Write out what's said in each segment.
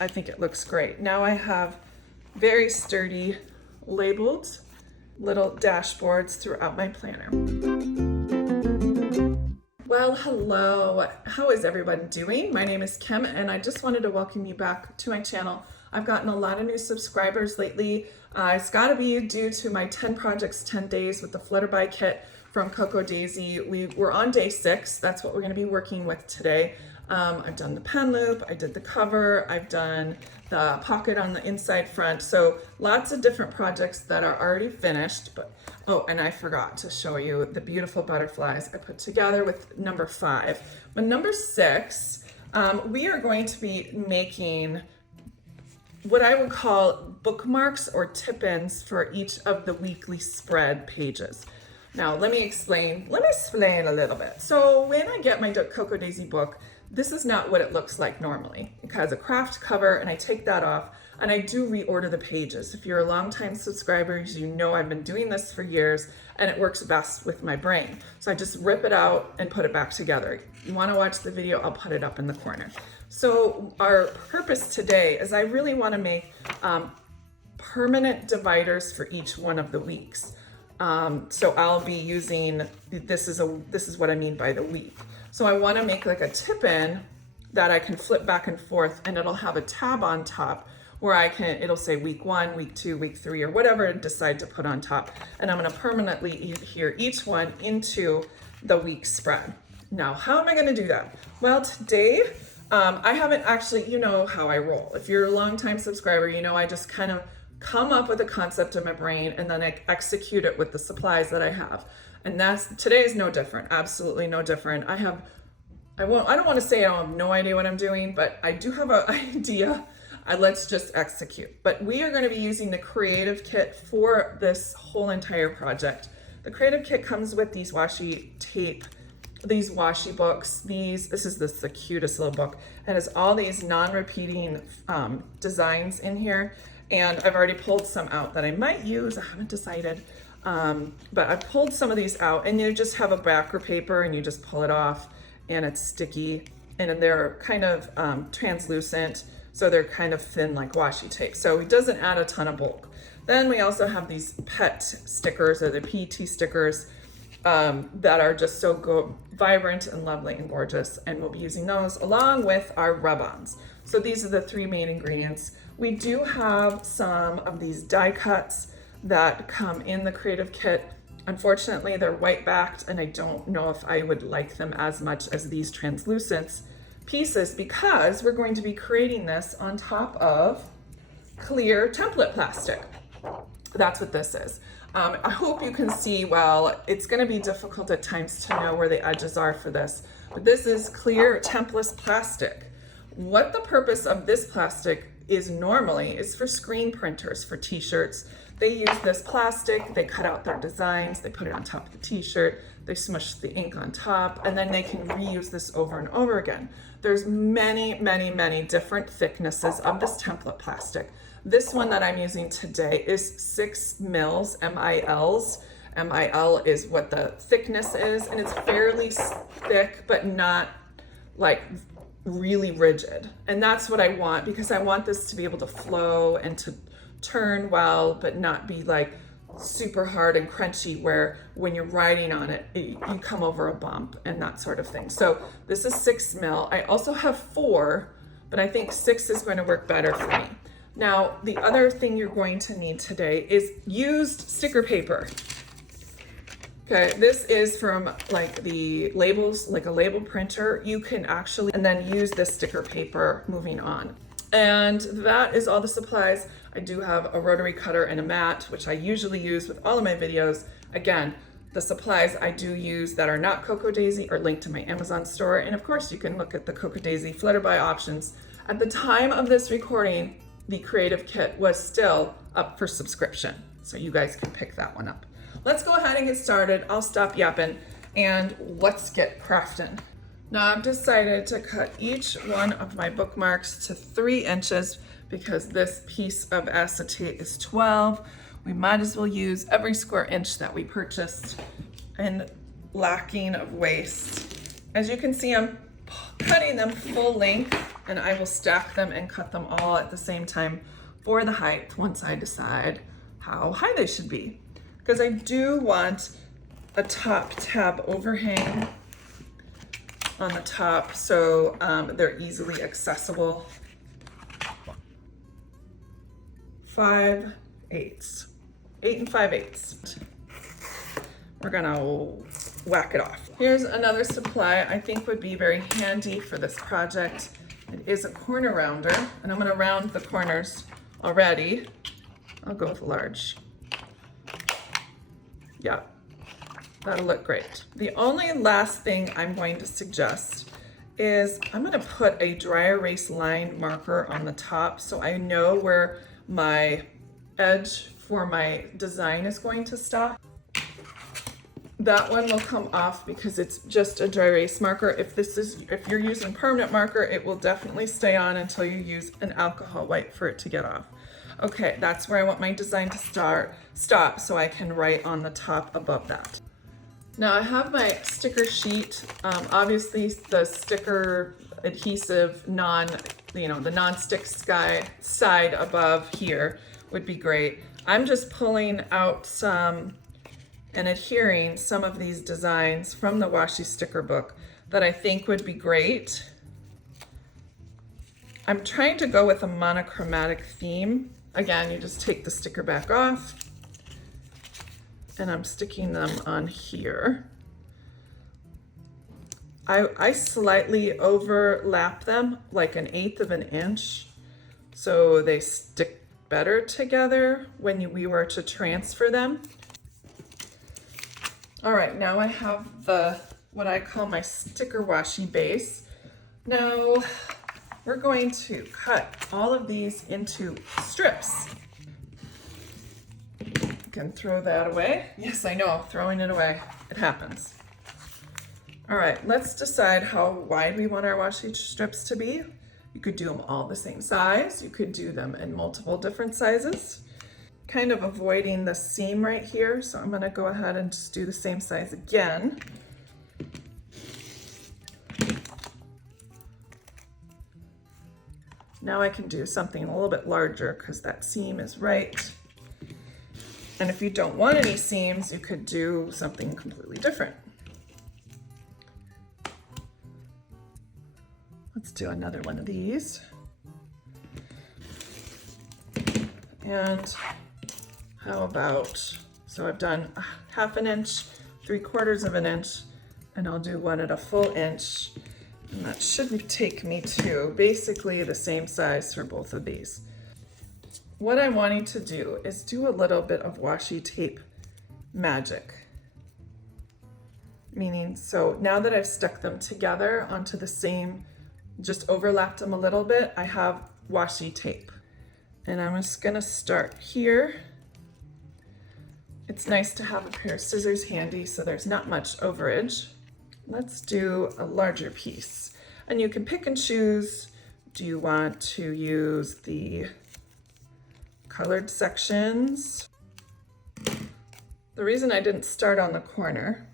I think it looks great. Now I have very sturdy labeled little dashboards throughout my planner. Well, hello. How is everyone doing? My name is Kim and I just wanted to welcome you back to my channel. I've gotten a lot of new subscribers lately. It's got to be due to my 10 projects, 10 days with the Flutterby kit from KRODesigns. We're on day 6. That's what we're going to be working with today. I've done the pen loop, I did the cover, I've done the pocket on the inside front. So lots of different projects that are already finished. But oh, and I forgot to show you the beautiful butterflies I put together with number 5. But number 6, we are going to be making what I would call bookmarks or tip-ins for each of the weekly spread pages. Now, let me explain a little bit. So when I get my KRODesigns book, this is not what it looks like normally. It has a craft cover and I take that off and I do reorder the pages. If you're a longtime subscriber, you know I've been doing this for years and it works best with my brain. So I just rip it out and put it back together. You want to watch the video, I'll put it up in the corner. So our purpose today is I really want to make permanent dividers for each one of the weeks. So I'll be using, this is what I mean by the week. So I want to make like a tip-in that I can flip back and forth and it'll have a tab on top where it'll say week 1, week 2, week 3, or whatever I decide to put on top. And I'm going to permanently adhere each one into the week spread. Now, how am I going to do that? Well, today, I haven't actually, you know how I roll. If you're a longtime subscriber, you know I just kind of come up with a concept in my brain and then I execute it with the supplies that I have. And today is no different, absolutely no different. I don't want to say I have no idea what I'm doing, but I do have an idea. Let's just execute. But we are going to be using the Creative Kit for this whole entire project. The Creative Kit comes with these washi tape, these washi books. This is the cutest little book. It has all these non-repeating designs in here. And I've already pulled some out that I might use. I haven't decided. But I pulled some of these out and you just have a backer paper and you just pull it off and it's sticky and they're kind of translucent. So they're kind of thin like washi tape. So it doesn't add a ton of bulk. Then we also have these pet stickers or the PET stickers that are just so vibrant and lovely and gorgeous. And we'll be using those along with our rub-ons. So these are the 3 main ingredients. We do have some of these die cuts that come in the Creative Kit. Unfortunately, they're white backed and I don't know if I would like them as much as these translucent pieces because we're going to be creating this on top of clear template plastic. That's what this is. I hope you can see well. It's going to be difficult at times to know where the edges are for this, but this is clear template plastic. What the purpose of this plastic is normally is for screen printers, for t-shirts. They use this plastic, they cut out their designs, they put it on top of the t-shirt, they smush the ink on top, and then they can reuse this over and over again. There's many, many, many different thicknesses of this template plastic. This one that I'm using today is 6 mils, MILs. MIL is what the thickness is, and it's fairly thick, but not like really rigid. And that's what I want because I want this to be able to flow and to turn well, but not be like super hard and crunchy where when you're writing on it, you come over a bump and that sort of thing. So this is 6 mil. I also have 4, but I think 6 is going to work better for me. Now, the other thing you're going to need today is used sticker paper. Okay, this is from like the labels, like a label printer. You can actually, and then use this sticker paper moving on. And that is all the supplies. I do have a rotary cutter and a mat, which I usually use with all of my videos. Again, the supplies I do use that are not KRODesigns are linked to my Amazon store. And of course, you can look at the KRODesigns Flutterby options. At the time of this recording, the Creative Kit was still up for subscription. So you guys can pick that one up. Let's go ahead and get started. I'll stop yapping and let's get crafting. Now I've decided to cut each one of my bookmarks to 3 inches because this piece of acetate is 12. We might as well use every square inch that we purchased and lacking of waste. As you can see, I'm cutting them full length and I will stack them and cut them all at the same time for the height once I decide how high they should be. Because I do want a top tab overhang on the top so they're easily accessible. 5/8, 8 5/8. We're gonna whack it off. Here's another supply I think would be very handy for this project. It is a corner rounder, and I'm gonna round the corners already. I'll go with large. Yeah, that'll look great. The only last thing I'm going to suggest is I'm gonna put a dry erase line marker on the top so I know where my edge for my design is going to stop. That one will come off because it's just a dry erase marker. If you're using permanent marker, it will definitely stay on until you use an alcohol wipe for it to get off. Okay, that's where I want my design to stop so I can write on the top above that. Now I have my sticker sheet. Obviously the sticker adhesive the non-stick side above here would be great. I'm just pulling out some and adhering some of these designs from the washi sticker book that I think would be great. I'm trying to go with a monochromatic theme. Again, you just take the sticker back off and I'm sticking them on here. I slightly overlap them like 1/8 of an inch so they stick better together when we were to transfer them. All right, now I have what I call my sticker washi base. Now we're going to cut all of these into strips. You can throw that away. Yes, I know, throwing it away, it happens. All right, let's decide how wide we want our washi strips to be. You could do them all the same size. You could do them in multiple different sizes. Kind of avoiding the seam right here, so I'm gonna go ahead and just do the same size again. Now I can do something a little bit larger because that seam is right. And if you don't want any seams, you could do something completely different. Let's do another one of these. And how about, so I've done 1/2 inch, 3/4 of an inch, and I'll do one at a full inch. And that should take me to basically the same size for both of these. What I'm wanting to do is do a little bit of washi tape magic. Meaning, so now that I've stuck them together onto the same, just overlapped them a little bit, I have washi tape. And I'm just gonna start here. It's nice to have a pair of scissors handy so there's not much overage. Let's do a larger piece. And you can pick and choose. Do you want to use the colored sections? The reason I didn't start on the corner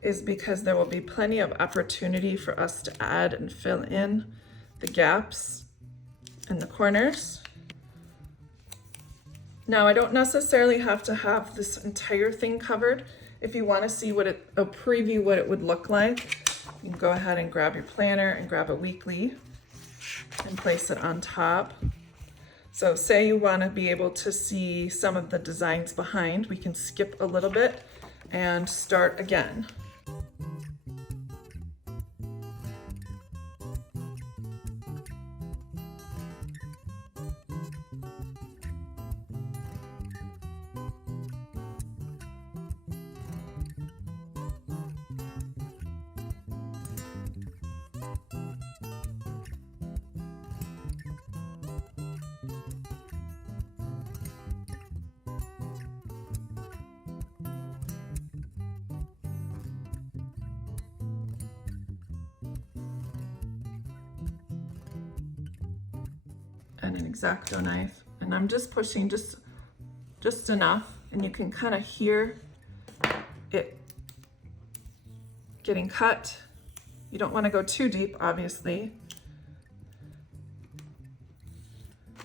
is because there will be plenty of opportunity for us to add and fill in the gaps in the corners. Now, I don't necessarily have to have this entire thing covered. If you want to see a preview what it would look like, you can go ahead and grab your planner and grab a weekly and place it on top. So say you want to be able to see some of the designs behind, we can skip a little bit and start again. And an X-Acto knife, and I'm just pushing just enough, and you can kind of hear it getting cut. You don't want to go too deep, obviously.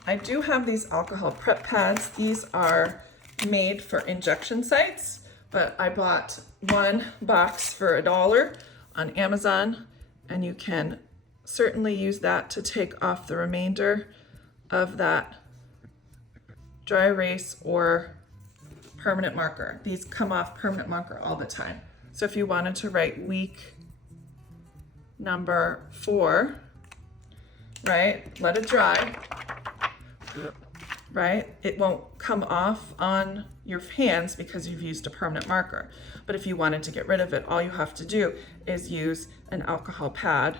I do have these alcohol prep pads. These are made for injection sites, but I bought one box for $1 on Amazon, and you can certainly use that to take off the remainder of that dry erase or permanent marker. These come off permanent marker all the time. So if you wanted to write week number 4, right, let it dry, right? It won't come off on your hands because you've used a permanent marker. But if you wanted to get rid of it, all you have to do is use an alcohol pad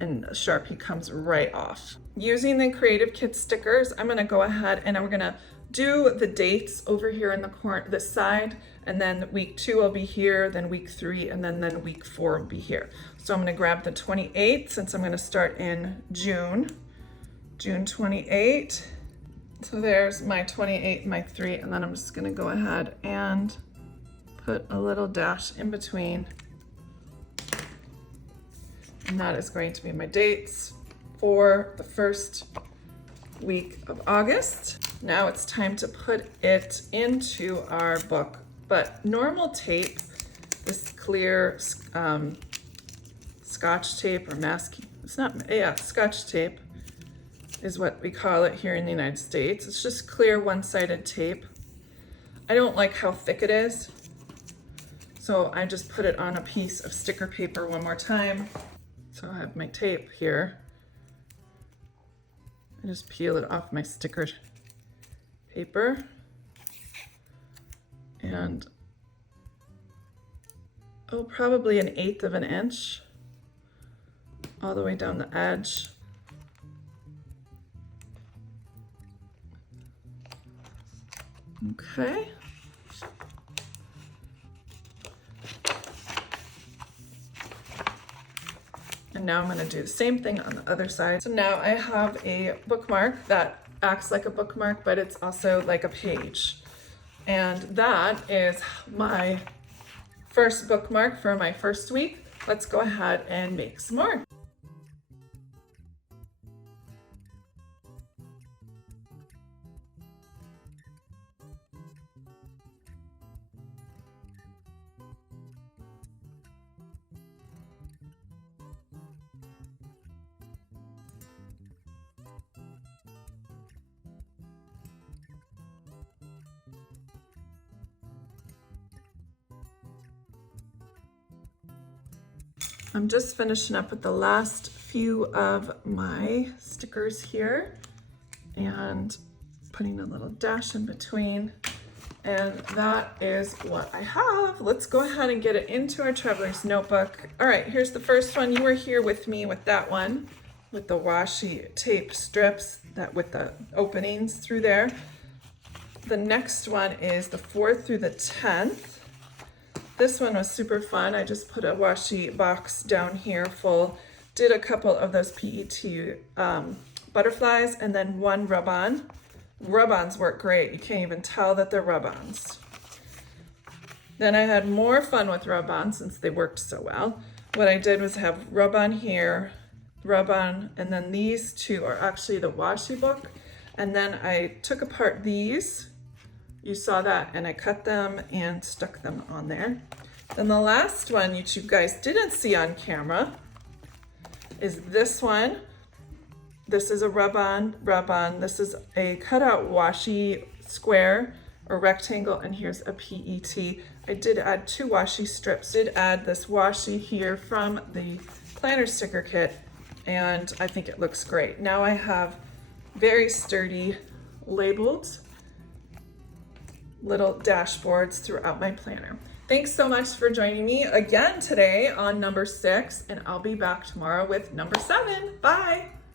and Sharpie comes right off. Using the Creative Kit stickers, I'm gonna go ahead and we're gonna do the dates over here in the corner, this side, and then week 2 will be here, then week 3, and then week 4 will be here. So I'm gonna grab the 28th since I'm gonna start in June 28. So there's my 28, my 3, and then I'm just gonna go ahead and put a little dash in between. And that is going to be my dates for the first week of August. Now it's time to put it into our book. But normal tape, this clear Scotch tape or masking, it's not, yeah, Scotch tape is what we call it here in the United States. It's just clear one-sided tape. I don't like how thick it is, so I just put it on a piece of sticker paper one more time. So I have my tape here. I just peel it off my sticker paper. And probably 1/8 of an inch all the way down the edge. Okay. And now I'm going to do the same thing on the other side. So now I have a bookmark that acts like a bookmark, but it's also like a page. And that is my first bookmark for my first week. Let's go ahead and make some more. I'm just finishing up with the last few of my stickers here and putting a little dash in between. And that is what I have. Let's go ahead and get it into our traveler's notebook. All right, here's the first one. You were here with me with that one, with the washi tape strips that with the openings through there. The next one is the 4th through the 10th. This one was super fun. I just put a washi box down here full, did a couple of those PET butterflies, and then one rub-on. Rub-ons work great. You can't even tell that they're rub-ons. Then I had more fun with rub-on since they worked so well. What I did was have rub-on here, rub-on, and then these two are actually the washi book. And then I took apart these. You saw that, and I cut them and stuck them on there. Then the last one, you guys didn't see on camera, is this one. This is a rub-on. This is a cutout washi square or rectangle, and here's a PET. I did add 2 washi strips. Did add this washi here from the planner sticker kit, and I think it looks great. Now I have very sturdy labeled little dashboards throughout my planner. Thanks so much for joining me again today on number 6, and I'll be back tomorrow with number 7. Bye.